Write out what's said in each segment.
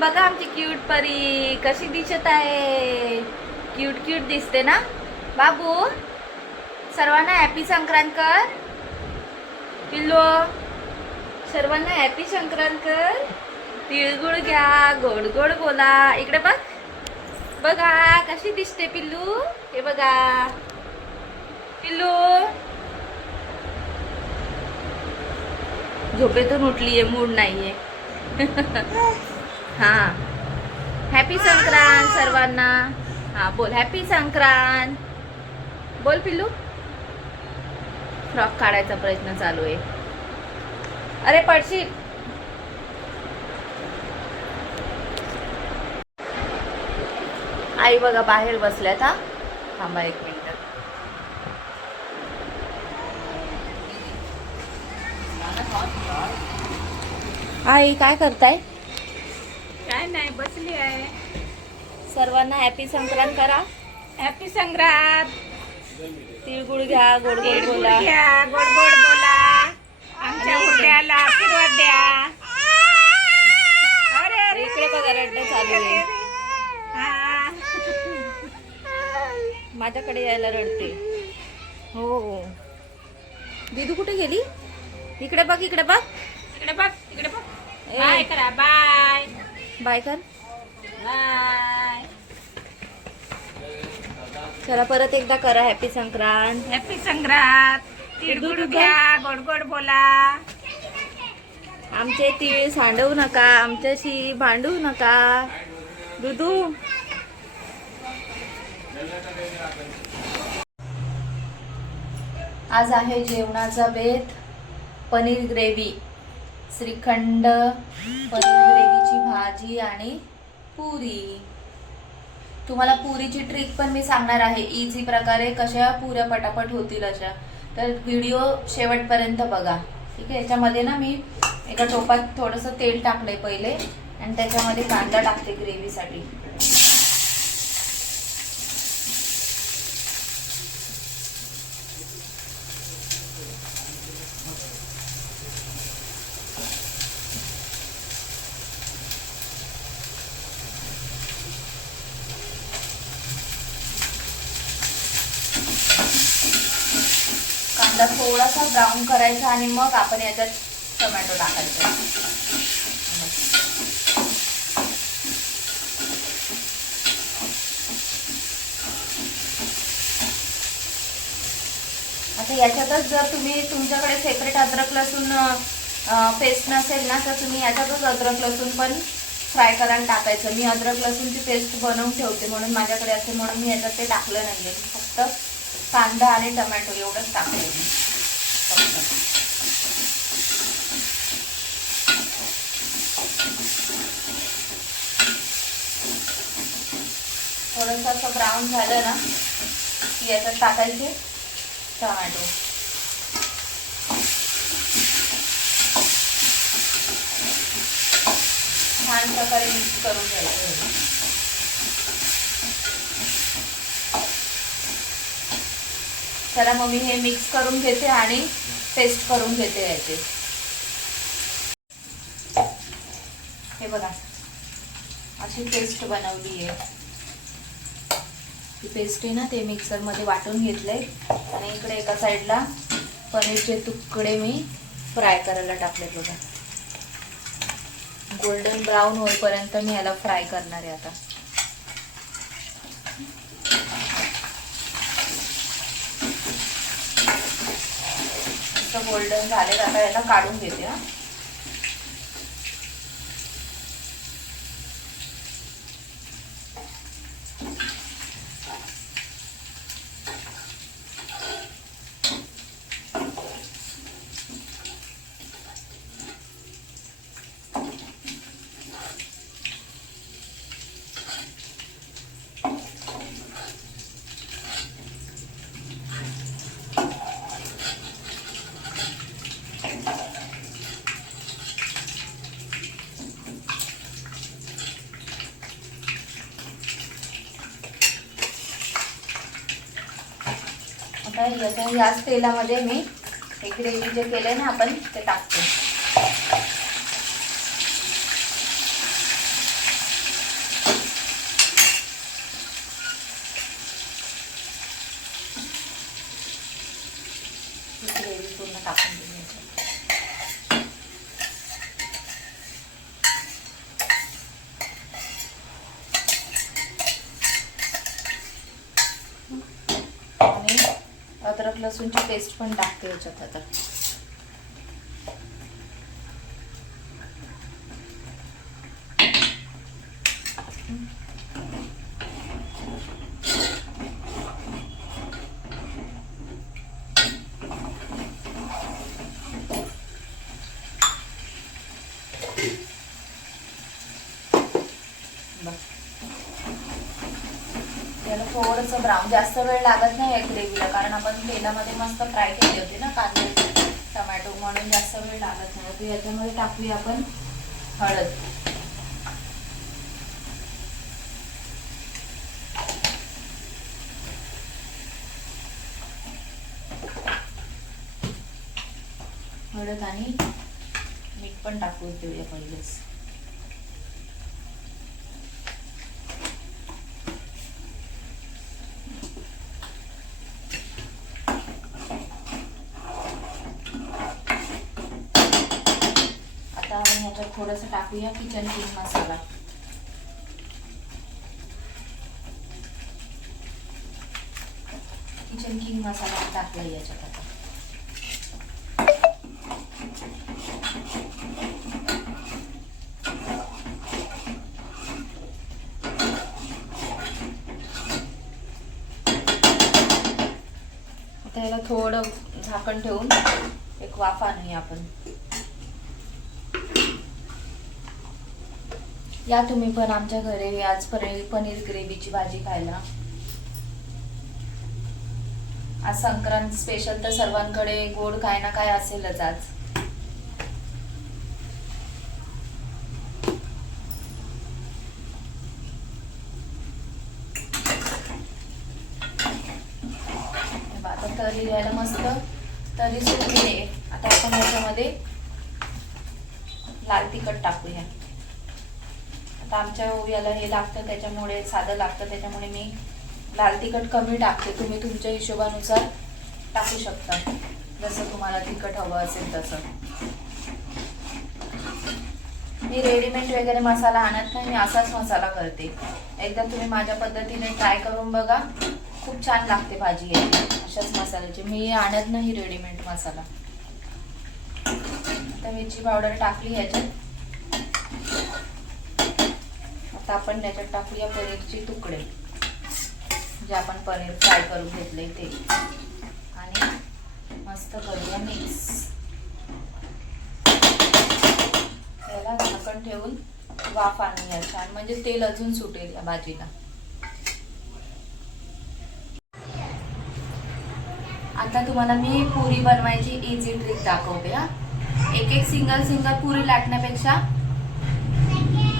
बघा आमची क्यूट परी कशी दिसत आहे. क्यूट क्यूट दिसते ना बाबू. सर्वांना हॅपी संक्रांत कर पिल्लो. सर्वांना हॅपी संक्रांत कर. तिळगुळ घ्या, गोड गोड बोला. इकडे बघ बघा कशी दिसते पिल्लू. हे बघा पिल्लू झोपेतून उठलीये, मूड नाहीये. हा हॅपी संक्रांत सर्वांना. हा बोल हॅपी संक्रांत बोल पिल्लू. फ्रॉक काढायचा प्रयत्न चालू आहे. अरे पडशील. आई बघा बाहेर बसल्यात. हा थांबा 1 मिनिट. आई काय करताय. काय नाही, बसली आहे. सर्वांना हॅपी संक्रांत करा. हॅपी संक्रांत. तिळगुळ घ्या, गोड गोड बोला. घ्या, गोड गोड बोला. आमच्या हुंड्याला आशीर्वाद द्या. अरे अरे इकडे बघा रडणं चालू आहे. हा. माझ्याकडे यायला रडते. हो दीदू कुठे गेली. इकडे बघ इकडे बघ इकडे बघ इकडे बघ. ए. बाय करा. बाय बाय कर. बाय. चला परत एकदा करा हॅपी संक्रांत. हॅपी संक्रांत. तिळगुळ घ्या, गोड गोड बोला. आमचे तीळ सांडवू नका, आमच्याशी भांडू नका. दुदू आज आहे जेवणाचा बेत. पनीर ग्रेव्ही, श्रीखंड, पनीर ग्रेव्हीची भाजी आणि पुरी. तुम्हाला पुरीची ट्रिक पण मी सांगणार आहे, इझी प्रकारे कशा पुऱ्या पटापट होतील अशा. तर व्हिडिओ शेवटपर्यंत बघा. ठीक आहे. याच्यामध्ये ना मी एका टोपात थोडंसं तेल टाकलंय पहिले आणि त्याच्यामध्ये कांदा टाकते ग्रेव्हीसाठी. कांदा थोडासा ब्राऊन करायचा आणि मग आपण याच्यात टोमॅटो टाकायचा. आता याच्यातच जर तुम्ही तुमच्याकडे सेपरेट अद्रक लसूण पेस्ट नसेल ना तर तुम्ही याच्यातच अद्रक लसूण पण फ्राय करायला टाकायचं. मी अद्रक लसूणची पेस्ट बनवून ठेवते म्हणून माझ्याकडे असेल म्हणून मी याच्यात ते टाकलं नाहीये. फक्त कांदा आणि टोमॅटो एवढंच टाकले मी फक्त. थोडंसं असं ब्राऊन झालं ना की याच्यात टाकायचे टोमॅटो. छान प्रकारे मिक्स करून घ्यायचं. चला मग मी हे मिक्स करून घेते आणि पेस्ट करून घेते याचे. हे बघा अशी पेस्ट बनवली आहे. ती पेस्ट आहे ना ते मिक्सरमध्ये वाटून घेतलंय आणि इकडे एका साईडला पनीरचे तुकडे मी फ्राय करायला टाकले. बघा गोल्डन ब्राऊन होईपर्यंत मी याला फ्राय करणार आहे. आता गोल्डन झाले आता याला काढून घेते. हा आता याच तेलामध्ये मी हे ग्रेव्ही जे केलंय ना आपण ते टाकते. टाकून देऊ याच्यात. आणि अद्रक लसूणची पेस्ट पण टाकते याच्यात आता. याला थोडंसं ब्राऊन, जास्त वेळ लागत नाही या ग्रेव्हीला, कारण आपण तेलामध्ये मस्त फ्राय केली होती ना कांदे टमॅटो, म्हणून जास्त वेळ लागत नाही. तर याच्यामध्ये टाकूया आपण हळद. हळद आणि मीठ पण टाकून देऊया पहिलेच. आपण याच्यात थोडंसं टाकूया किचन किंग मसाला. किचन किंग मसाला टाकला याच्यात आता. आता याला थोडं झाकण ठेवून एक वाफ आणूया आपण. या तुम्ही पण आमच्या घरी आज पनीर ग्रेव्हीची भाजी खायला. आज संक्रांत स्पेशल, तर सर्वांकडे गोड काय ना काय असेलच आज. आता तरी यायला मस्त तरी सुटली आहे. आता आपण याच्यामध्ये लाल तिखट टाकूया. आता आमच्या ओव्याला हे लागतं त्याच्यामुळे, साधं लागतं त्याच्यामुळे मी लाल तिखट कमी टाकते. तुम्ही तुमच्या हिशोबानुसार टाकू शकता, जसं तुम्हाला तिखट हवं असेल तसं. मी रेडीमेड वगैरे मसाला आणत नाही, मी असाच मसाला करते. एकदा तुम्ही माझ्या पद्धतीने ट्राय करून बघा, खूप छान लागते भाजी अशाच मसाल्याची. मी आणत नाही रेडीमेड मसाला. आता मिरची पावडर टाकली याच्यात. आता आपण याच्यात टाकूया पनीरचे तुकडे, जे आपण पनीर फ्राय करून घेतले ते, आणि मस्त करूया मिक्स. त्याला झाकण ठेवून वाफ आणूया छान, म्हणजे तेल अजून सुटेल या भाजीला. आता तुम्हाला मी पुरी बनवायची इझी ट्रिक दाखवते. हा, एक सिंगल पुरी लाटण्यापेक्षा,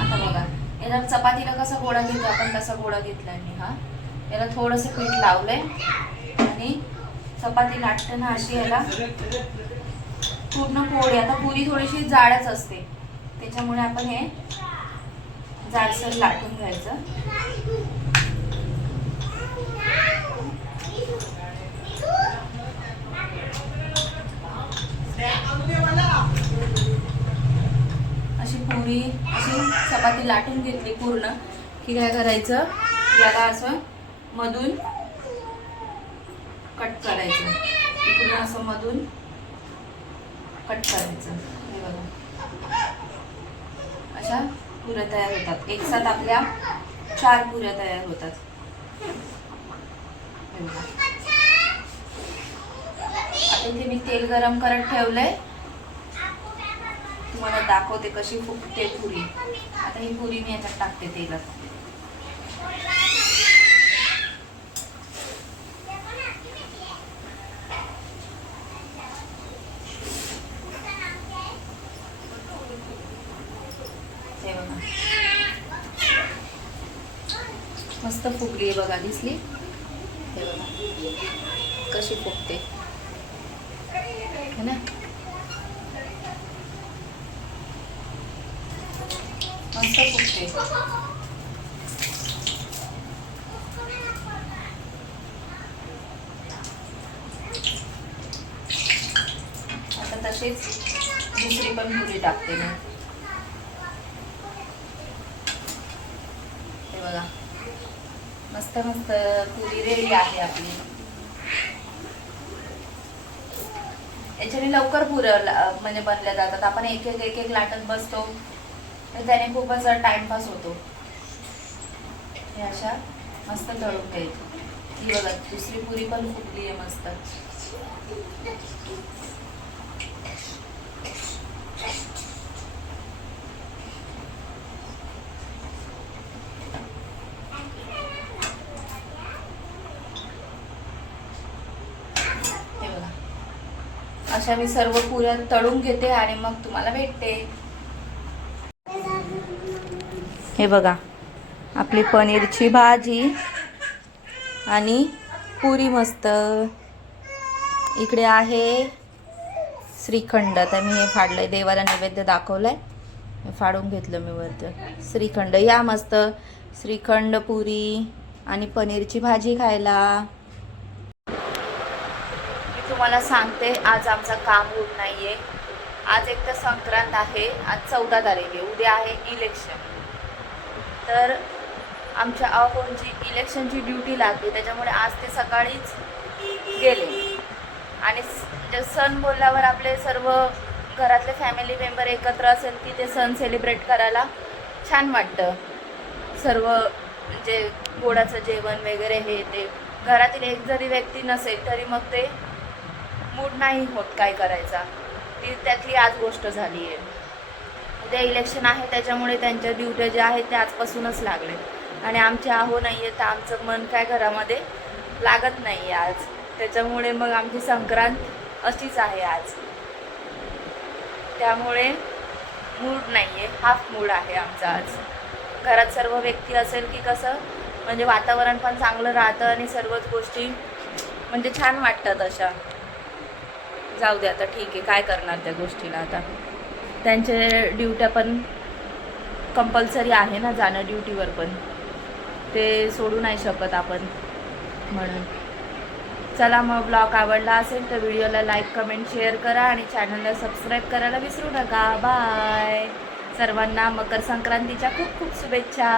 आता बघा याला चपातीला कसा गोळा घेतो आपण तसा गोळा घेतलाय मी. हा, याला थोडंसं पीठ लावलंय आणि चपाती लाटताना अशी याला पूर्ण पोळी. आता पुरी थोडीशी जाडच असते त्याच्यामुळे आपण हे जाडसर लाटून घ्यायचं. अशी पुरी, अशी चपाती लाटून घेतली पूर्ण की काय करायचं, याला असं मधून कट करायचं. पूर्ण असं मधून कट करायचं. हे बघा, अशा पुऱ्या तयार होतात. एक साथ आपल्या 4 पुऱ्या तयार होतात. इथे मी तेल गरम करत ठेवलंय, तुम्हाला दाखवते कशी फुगते पुरी. आता ही पुरी मी याच्यात टाकते तेलात. हे बघा मस्त फुगली आहे बघा, दिसली? हे बघा कशी फुगते है ना. मस्त फुगते. तशीच दुसरी पण पुरी टाकते मी. हे बघा, मस्त मस्त पुरी रेडी आहे आपली. याच्याने लवकर म्हणजे बनल्या जातात. आपण एक एक लाटत बसतो तर त्याने खूपच टाइमपास होतो. हे अशा मस्त तळून घ्यायची. ही बघा, दुसरी पुरी पण फुगली आहे मस्त. हे बघा, अशा मी सर्व पुऱ्या तळून घेते आणि मग तुम्हाला भेटते. हे बघा, आपली पनीरची भाजी आणि पुरी मस्त. इकडे आहे श्रीखंड. तर मी हे फाडलंय, देवाला नैवेद्य दाखवलंय, फाडून घेतलं मी वरती श्रीखंड. या मस्त श्रीखंड, पुरी आणि पनीरची भाजी खायला. मी तुम्हाला सांगते, आज आमचा काम होत नाहीये. आज एक तर संक्रांत आहे, आज 14 तारीख आहे, उद्या आहे इलेक्शन. तर आमच्या अहोंची इलेक्शनची ड्युटी लागली, त्याच्यामुळे आज ते सकाळीच गेले. आणि सण बोलल्यावर आपले सर्व घरातले फॅमिली मेंबर एकत्र असेल की ते सण सेलिब्रेट करायला छान वाटतं. सर्व म्हणजे गोडाचं जेवण वगैरे हे ते. घरातील एक जरी व्यक्ती नसेल तरी मग ते मूड नाही होत काय करायचा. ती त्यातली आज गोष्ट झाली आहे. उद्या इलेक्शन आहे, त्याच्यामुळे त्यांच्या ड्युट्या ज्या आहेत त्या आजपासूनच लागले. आणि आमचे आहो नाही आहे तर आमचं मन काय घरामध्ये लागत नाही आहे आज. त्याच्यामुळे मग आमची संक्रांत अशीच आहे आज. त्यामुळे मूड नाही आहे, हाफ मूड आहे आमचा आज. घरात सर्व व्यक्ती असेल की कसं म्हणजे वातावरण पण चांगलं राहतं आणि सर्वच गोष्टी म्हणजे छान वाटतात अशा. जाऊ दे आता, ठीक आहे, काय करणार त्या गोष्टीला आता. त्यांचे ड्युट्या पण कंपल्सरी आहे ना, जाणं ड्युटीवर पण, ते सोडू नाही शकत आपण. म्हणून चला, मग ब्लॉग आवडला असेल तर व्हिडिओला लाईक, कमेंट, शेअर करा आणि चॅनलला सबस्क्राईब करायला विसरू नका. बाय. सर्वांना मकर संक्रांतीच्या खूप खूप शुभेच्छा.